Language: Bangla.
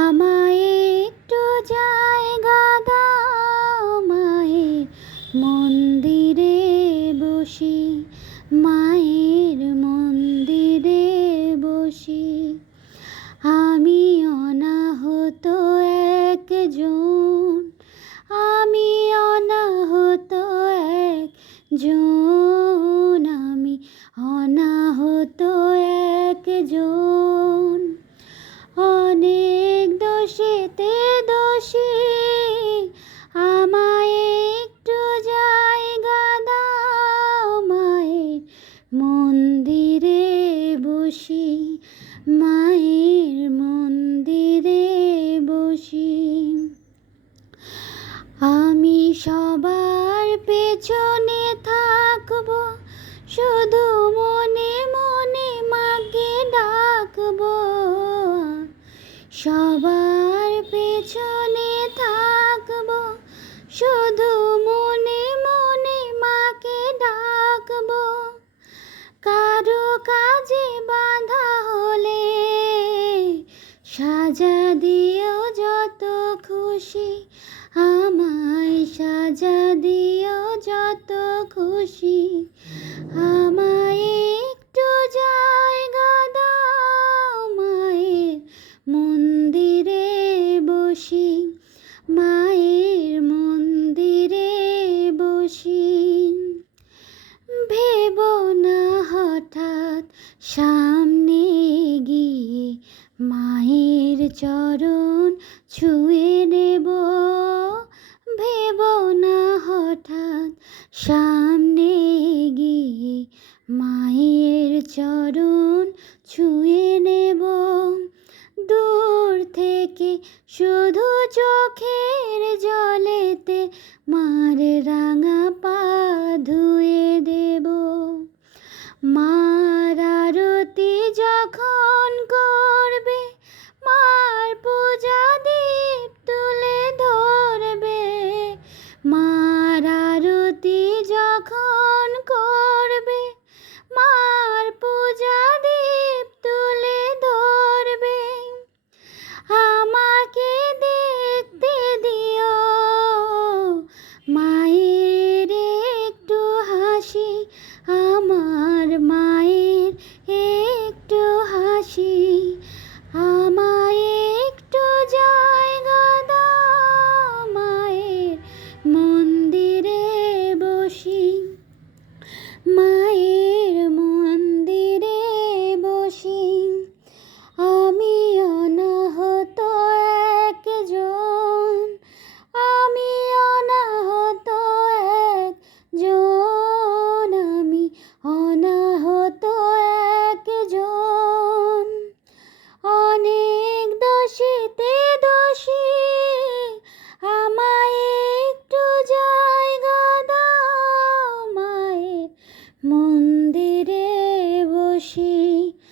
আমায় একটু জায়গা দাও, মায়ের মন্দিরে বসি, মায়ের মন্দিরে বসি। আমি অনাহত একজন, আমি অনাহত একজন, আমি অনাহত একজন। অনেক দোষেতে দোষী, আমায় একটু জায়গা দাও, মায়ের মন্দিরে বসি, মায়ের মন্দিরে বসি। আমি সবার পেছনে থাকবো, শুধু মনে মনে মাকে ডাকবো। সবার পেছনে থাকবো, শুধু মনে মনে মাকে ডাকবো। কারো কাজে বাধা হলে সাজা দিও যত খুশি, আমায় সাজা দিও যত খুশি। আমায় একটু জায়গা দাও, মায়ের মন্দিরে বসি, মায়ের মন্দিরে বসি। ভেবো না হঠাৎ সামনে গিয়ে মায়ের চরণ ছুঁয়ে নেব। ভেবো না হঠাৎ সামনে গিয়ে মায়ের চরণ ছুঁয়ে নেব। দূর থেকে শুধু চোখের জলেতে মার রাঙা পা ধুয়ে দেব।